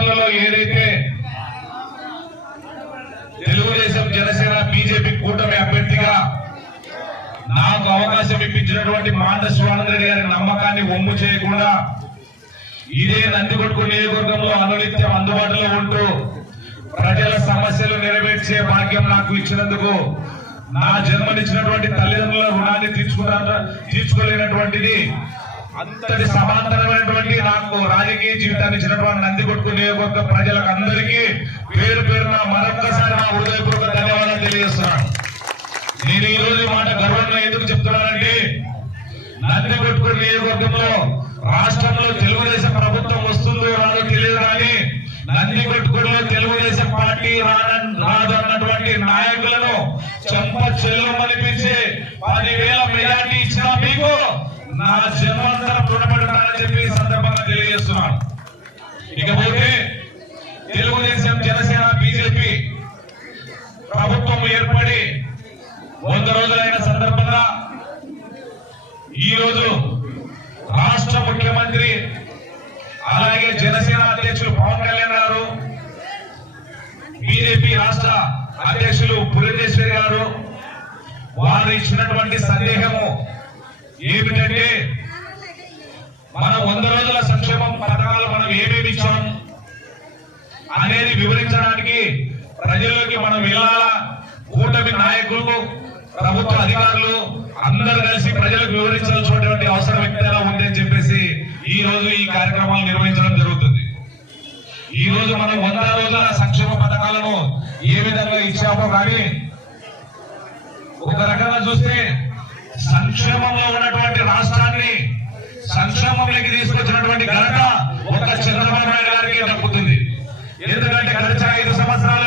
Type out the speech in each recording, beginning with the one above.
ఎలక్షన్లలో ఏదైతే తెలుగుదేశం జనసేన బీజేపీ కూటమి అభ్యర్థిగా నాకు అవకాశం ఇప్పించినటువంటి మాట రెడ్డి గారి నమ్మకాన్ని ఒమ్ము చేయకుండా ఇదే నందికొట్కు నియోజకవర్గంలో అనునిత్యం అందుబాటులో ఉంటూ ప్రజల సమస్యలు నెరవేర్చే భాగ్యం నాకు ఇచ్చినందుకు నా జన్మనిచ్చినటువంటి తల్లిదండ్రుల రుణాన్ని తీర్చుకున్న తీర్చుకోలేనటువంటిది అంతటి సమాంతరమైనటువంటి నాకు రాజకీయ జీవితాన్ని ఇచ్చినటువంటి నందికొట్కు నియోజకవర్గ ప్రజలకు అందరికీ పేరు పేరున మరొక్కసారి నా హృదయపూర్వక ధన్యవాదాలు తెలియజేస్తున్నాను. నేను ఈ రోజు మాట గర్వంగా ఎందుకు నంది కొట్టుకుని నియోజకవర్గంలో రాష్ట్రంలో తెలుగుదేశం ప్రభుత్వం వస్తుందో రాదో తెలియదు కానీ నందికొట్కులో తెలుగుదేశం పార్టీ రాదన్నటువంటి నాయకులను చెంప చెల్లమనిపించే నా జన్మంతరం రుణపడతానని చెప్పి సందర్భంగా తెలియజేస్తున్నాను. ఇకపోతే తెలుగుదేశం జనసేన బీజేపీ ప్రభుత్వం ఏర్పడి వంద రోజులైన సందర్భంగా ఈరోజు రాష్ట్ర ముఖ్యమంత్రి అలాగే జనసేన అధ్యక్షులు పవన్ కళ్యాణ్ గారు బీజేపీ రాష్ట్ర అధ్యక్షులు పురంధేశ్వరి గారు వారు ఇచ్చినటువంటి సందేహము ఏమిటంటే మన వంద రోజుల సంక్షేమం పథకాలు మనం ఏమేమి ఇచ్చాం అనేది వివరించడానికి ప్రజల్లోకి మనం వెళ్ళాలా? కూటమి నాయకులు ప్రభుత్వ అధికారులు అందరు కలిసి ప్రజలకు వివరించాల్సినటువంటి అవసరం ఎక్కడైనా ఉంది అని చెప్పేసి ఈ రోజు ఈ కార్యక్రమాలు నిర్వహించడం జరుగుతుంది. ఈ రోజు మనం వంద రోజుల సంక్షేమ పథకాలను ఏ విధంగా ఇచ్చామో కానీ ఒక రకంగా చూస్తే సంక్షేమంలో ఉన్నటువంటి రాష్ట్రాన్ని సంక్షేమంలోకి తీసుకొచ్చినటువంటి ఘనత ఒక చంద్రబాబు నాయుడు గారికి దక్కుతుంది. ఎందుకంటే గడిచిన ఐదు సంవత్సరాల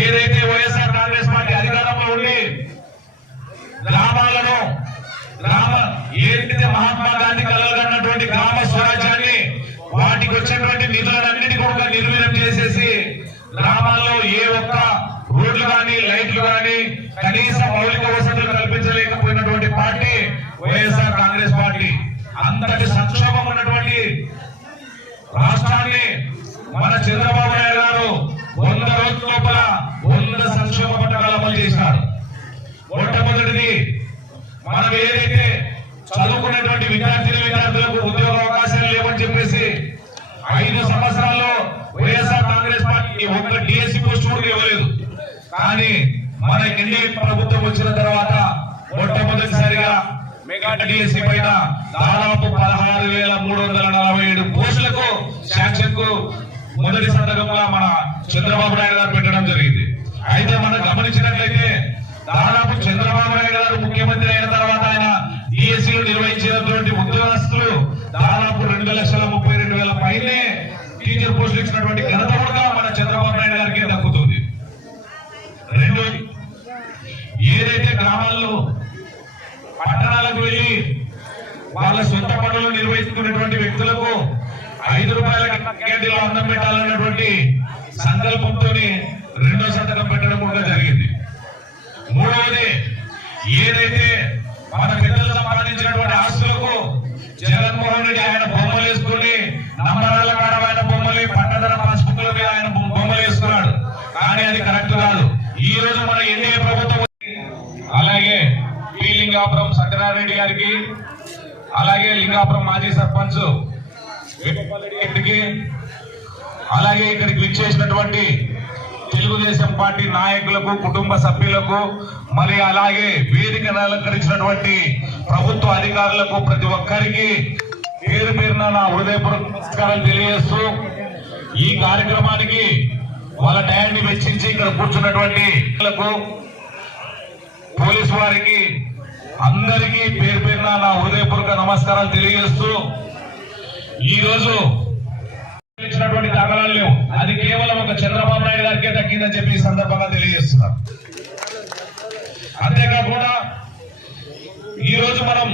ఏదైతే వైఎస్ఆర్ కాంగ్రెస్ పార్టీ అధికారంలో ఉండి గ్రామాలను గ్రామ ఏంటిది మహాత్మా గాంధీ కళ పార్టీ వైఎస్ఆర్ కాంగ్రెస్ పార్టీ. అంతటి సంక్షోభం ఉన్నటువంటి రాష్ట్రాన్ని మన చంద్రబాబు నాయుడు గారు వంద రోజుల లోపల వంద సంక్షేమ పథకాలు అమలు చేశారు. మొట్టమొదటిది మనం ఏదైతే చదువుకున్నటువంటి విద్యార్థులు విద్యార్థులకు ఉద్యోగ అవకాశాలు లేవని చెప్పేసి ఐదు సంవత్సరాల్లో వైఎస్ఆర్ కాంగ్రెస్ పార్టీ ఒక్క డిఎస్సి పోస్ట్ కూడా ఇవ్వలేదు కానీ మన ఎన్డీఏ ప్రభుత్వం వచ్చిన తర్వాత మొట్టమొదటిసారిగా మెగా డిఎస్సి పైన దాదాపు పదహారు వేల మూడు వందల నలభై ఏడు పోస్టులకు శాంక్షన్కు మొదటి సందర్భంగా మన చంద్రబాబు నాయుడు గారు పెట్టడం జరిగింది. అయితే మనం గమనించినట్లయితే దాదాపు చంద్రబాబు నాయుడు గారు ముఖ్యమంత్రి అయిన తర్వాత ఆయన డిఎస్సీలు నిర్వహించినటువంటి ఉద్యోగస్తులు దాదాపు రెండు లక్షల ముప్పై రెండు వేల పైనే టీచర్ పోస్టులు ఇచ్చినటువంటి ఘనత కూడా మన చంద్రబాబు నాయుడు గారికి దక్కుతుంది. రెండోది ఏదైతే గ్రామాల్లో పట్టణాలకు వెళ్ళి వాళ్ళ సొంత పనులు నిర్వహిస్తున్నటువంటి వ్యక్తులకు ఐదు రూపాయల క్యాంటీన్లో అన్నం పెట్టాలన్నటువంటి సంకల్పంతో రెండో సంతకం పెట్టడం కూడా జరిగింది. మూడవది ఏదైతే మన పెద్దలు సంపాదించినటువంటి ఆస్తులు రెడ్డి గారికి అలాగే లింగాపురం మాజీ సర్పంచ్ రెడ్డికి అలాగే ఇక్కడికి విచ్చేసినటువంటి తెలుగుదేశం పార్టీ నాయకులకు కుటుంబ సభ్యులకు మరి అలాగే వేదికను అలంకరించినటువంటి ప్రభుత్వ అధికారులకు ప్రతి ఒక్కరికి పేరు పేరున నా హృదయపూర్వక నమస్కారాలు తెలియజేస్తూ ఈ కార్యక్రమానికి వాళ్ళ టయాన్ని వెచ్చించి ఇక్కడ కూర్చున్నటువంటి పోలీసు వారికి అందరికీ పేరు పేరున నా హృదయపూర్వక నమస్కారాలు తెలియజేస్తూ ఈరోజు ఇచ్చినటువంటి దాఖలాలు లేవు. అది కేవలం ఒక చంద్రబాబు నాయుడు గారికే తగ్గిందని చెప్పి ఈ సందర్భంగా తెలియజేస్తున్నారు. అంతేకాకుండా ఈరోజు మనం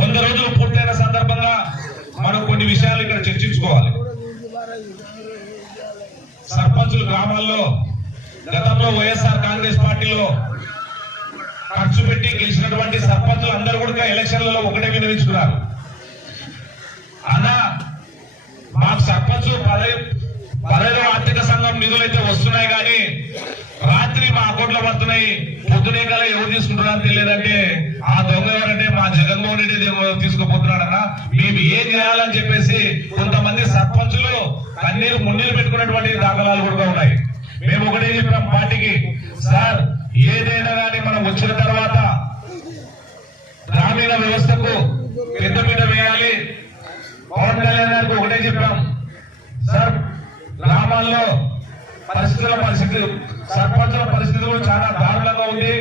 వంద రోజులు పూర్తయిన సందర్భంగా మనం కొన్ని విషయాలు ఇక్కడ చర్చించుకోవాలి. సర్పంచులు గ్రామాల్లో గతంలో వైఎస్ఆర్ కాంగ్రెస్ పార్టీలో ఖర్చు పెట్టి గెలిచినటువంటి సర్పంచులు అందరూ కూడా ఎలక్షన్లలో ఒకటే వినిపించుకున్నారు అన్నా మాకు సర్పంచు పదవి పదవి ఆర్థిక సంఘం నిధులైతే వస్తున్నాయి కానీ రాత్రి మా అకౌంట్లో పడుతున్నాయి. పొద్దునే కల ఎవరు తీసుకుంటున్నారని తెలియదంటే ఆ దొంగ ఎవరంటే మా జగన్మోహన్ రెడ్డి తీసుకుపోతున్నాడన్నా. మేము ఏం చేయాలని చెప్పేసి కొంతమంది సర్పంచులు కన్నీరు మున్నీరు పెట్టుకున్నటువంటి దాఖలాలు కూడా ఉన్నాయి. మేము ఒకటే చెప్పాం పార్టీకి సార్ ఏదైనా కానీ మనం వచ్చిన తర్వాత గ్రామీణ వ్యవస్థకు పెద్దపీట వేయాలి. పవన్ కళ్యాణ్ గారికి ఒకటే చెప్పాం. సార్ గ్రామాల్లో పరిస్థితుల పరిస్థితి సర్పంచుల పరిస్థితి కూడా చాలా దారుణంగా ఉంది.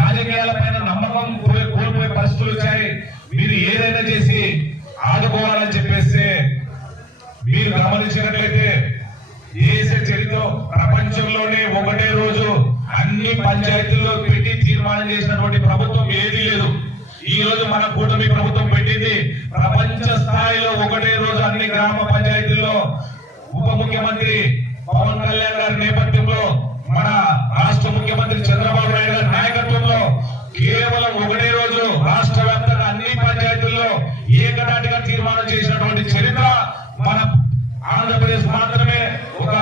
రాజకీయాల పైన నమ్మకం కోల్పోయే పరిస్థితులు వచ్చాయి. మీరు ఏదైనా చేసి ఆదుకోవాలని చెప్పేస్తే మీరు గమనించినట్లయితే దేశ చరిత్ర ప్రపంచంలోనే ఒకటే రోజు పంచాయతీల్లో పెట్టి తీర్మానం చేసినటువంటి ప్రభుత్వం ఏదీ లేదు. ఈ రోజు మన కూటమి ప్రభుత్వం పెట్టింది ప్రపంచ స్థాయిలో ఒకటే రోజు అన్ని గ్రామ పంచాయతీల్లో ఉప ముఖ్యమంత్రి పవన్ కళ్యాణ్ గారి నేపథ్యంలో మన రాష్ట్ర ముఖ్యమంత్రి చంద్రబాబు నాయుడు గారి నాయకత్వంలో కేవలం ఒకటే రోజు రాష్ట్ర వ్యాప్తంగా అన్ని పంచాయతీల్లో ఏకదాటిగా తీర్మానం చేసినటువంటి చరిత్ర మన ఆంధ్రప్రదేశ్ మాత్రమే ఒక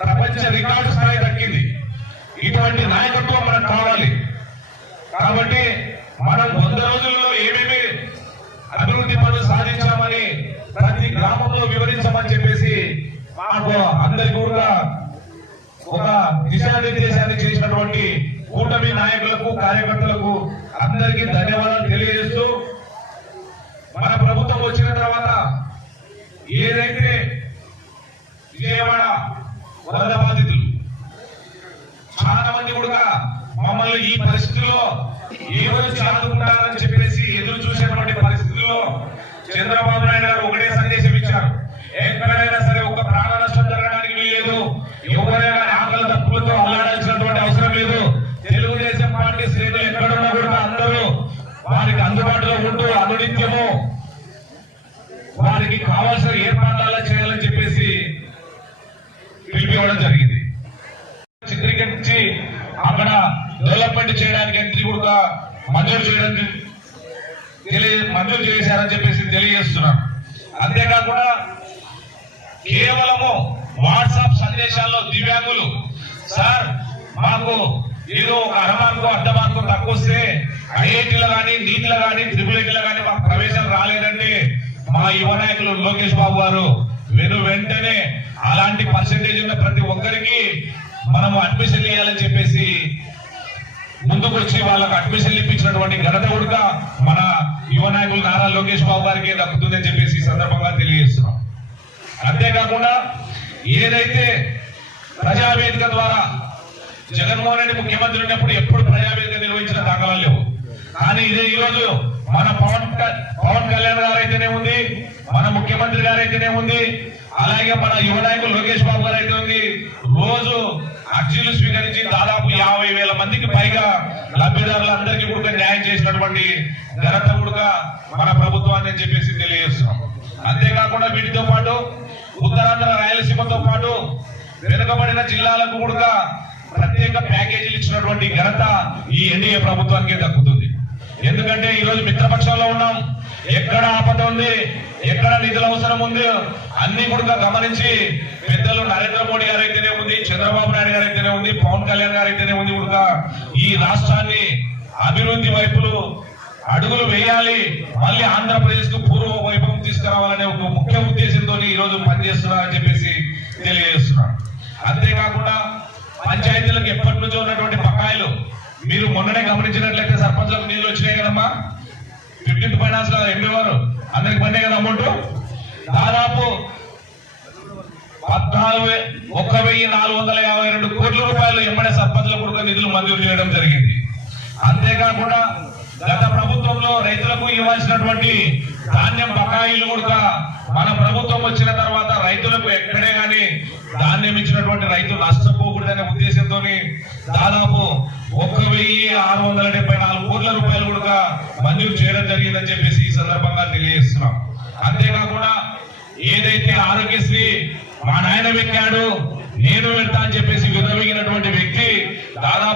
ప్రపంచ రికార్డు స్థాయి దక్కింది. ఇటువంటి నాయకత్వం మనకు కావాలి కాబట్టి మనం వంద రోజుల్లో ఏమేమి అభివృద్ధి పనులు సాధించామని ప్రతి గ్రామంలో వివరించమని చెప్పేసి మాకు అందరికీ కూడా ఒక దిశానిర్దేశాన్ని చేసినటువంటి కూటమి నాయకులకు కార్యకర్తలకు అందరికీ ధన్యవాదాలు తెలియజేస్తూ మన ప్రభుత్వం వచ్చిన తర్వాత ఏదైతే విజయవాడ వరద బాధితులు చాలా మంది కూడా మమ్మల్ని ఈ పరిస్థితిలో ఏ రోజు చాదుకుంటారని చెప్పి ఎదురు చూసేటువంటి పరిస్థితుల్లో చంద్రబాబు నాయుడు గారు ఒకటే సందేశం ఇచ్చారు ఎక్కడైనా సరే ఒక ప్రాణ నష్టం జరగడానికి వీల్లేదు ఎవరైనా ఆకలి తప్పులతో అల్లాడాల్సినటువంటి అవసరం లేదు తెలుగుదేశం పార్టీ శ్రేణులు ఎక్కడున్నా కూడా అందరూ వారికి అందుబాటులో ఉంటూ అనునిత్యము వారికి కావాల్సిన ఏర్పాట్ల చేయాలని చెప్పేసి పిలిపివ్వడం జరిగింది చిత్రీకరించి అక్కడ డెవలప్మెంట్ చేయడానికి ఎంట్రీ కూడా మంజూరు తెలియ మంజూరు చేశారని చెప్పేసి తెలియజేస్తున్నాం. అంతేకాకుండా కేవలము వాట్సాప్ సందేశాల్లో దివ్యాంగులు సార్ మాకు ఏదో ఒక అరమార్కు అడ్డమార్కు తక్కువ వస్తే ఐఐటీలో కానీ నీటిలో కానీ త్రిపుల్ ఐటీలో కానీ మాకు ప్రవేశం రాలేదంటే మా యువ నాయకులు లోకేష్ బాబు గారు వెను వెంటనే అలాంటి పర్సంటేజ్ ఉన్న ప్రతి ఒక్కరికి మనము అడ్మిషన్ ఇవ్వాలని చెప్పేసి ముందుకు వచ్చి వాళ్ళకు అడ్మిషన్ ఇప్పించినటువంటి ఘనత కూడా మన యువ నాయకులు నారా లోకేష్ బాబు గారికి దక్కుతుందని చెప్పేసి ఈ సందర్భంగా తెలియజేస్తున్నాం. అంతేకాకుండా ఏదైతే ప్రజావేదిక ద్వారా జగన్మోహన్ రెడ్డి ముఖ్యమంత్రి ఉన్నప్పుడు ఎప్పుడు ప్రజావేదిక నిర్వహించిన దాఖలా లేవు. కానీ ఇదే ఈరోజు మన పవన్ క- పవన్ కళ్యాణ్ గారు అయితేనే ఉంది మన ముఖ్యమంత్రి గారు అయితేనే ఉంది అలాగే మన యువ నాయకులు లోకేష్ బాబు గారు అయితే ఉంది. రోజు అర్జీలు స్వీకరించి దాదాపు యాభై వేల మందికి పైగా లబ్ధిదారులందరికీ కూడా న్యాయం చేసినటువంటి ఘనత కూడా మన ప్రభుత్వాన్ని అని చెప్పేసి తెలియజేస్తున్నాం. అంతేకాకుండా వీటితో పాటు ఉత్తరాంధ్ర రాయలసీమతో పాటు వెనుకబడిన జిల్లాలకు కూడా ప్రత్యేక ప్యాకేజీలు ఇచ్చినటువంటి ఘనత ఈ ఎన్డీఏ ప్రభుత్వానికే దక్కుతుంది. ఎందుకంటే ఈరోజు మిత్రపక్షంలో ఉన్నాం. ఎక్కడ ఆపద ఉంది? ఎక్కడ నిధుల అవసరం ఉంది? అన్ని కూడా గమనించి పెద్దలు నరేంద్ర మోడీ గారు అయితేనే ఉంది చంద్రబాబు నాయుడు గారు అయితేనే ఉంది పవన్ కళ్యాణ్ గారు అయితేనే ఉంది కూడా. ఈ రాష్ట్రాన్ని అభివృద్ధి వైపులు అడుగులు వేయాలి మళ్ళీ ఆంధ్రప్రదేశ్కు పూర్వ వైభవం తీసుకురావాలనే ఒక ముఖ్య ఉద్దేశంతో ఈ రోజు పనిచేస్తున్నారని చెప్పేసి తెలియజేస్తున్నాను. అంతేకాకుండా పంచాయతీలకు ఎప్పటి నుంచో ఉన్నటువంటి బకాయిలు మీరు మొన్ననే గమనించినట్లయితే సర్పంచ్లకు నీళ్ళు వచ్చినాయి కదమ్మా. ఫిఫ్టీన్త్ ఫైనాన్స్లో ఎంపీ వారు అందరికి పడే కదా అమౌంట్? దాదాపు పద్నాలుగు ఒక ఒక్క వెయ్యి నాలుగు వందల యాభై రెండు కోట్ల రూపాయలు ఎంబడే సర్పంచ్ల కూడా నిధులు మంజూరు చేయడం జరిగింది. అంతేకాకుండా గత ప్రభుత్వంలో రైతులకు ఇవ్వాల్సినటువంటి ధాన్యం బకాయిలు కూడా మన ప్రభుత్వం వచ్చిన తర్వాత రైతులకు ఎక్కడే గాని ధాన్యం ఇచ్చినటువంటి రైతులు నష్టపోకూడదనే ఉద్దేశంతో దాదాపు ఒక్క వెయ్యి ఆరు వందల డెబ్బై నాలుగు కోట్ల రూపాయలు కూడా మంజూరు చేయడం జరిగిందని చెప్పేసి ఈ సందర్భంగా తెలియజేస్తున్నాం. అంతేకాకుండా ఏదైతే ఆరోగ్యశ్రీ మా నాయన పెట్టాడు నేను పెడతా అని చెప్పేసి విరమిగినటువంటి వ్యక్తి దాదాపు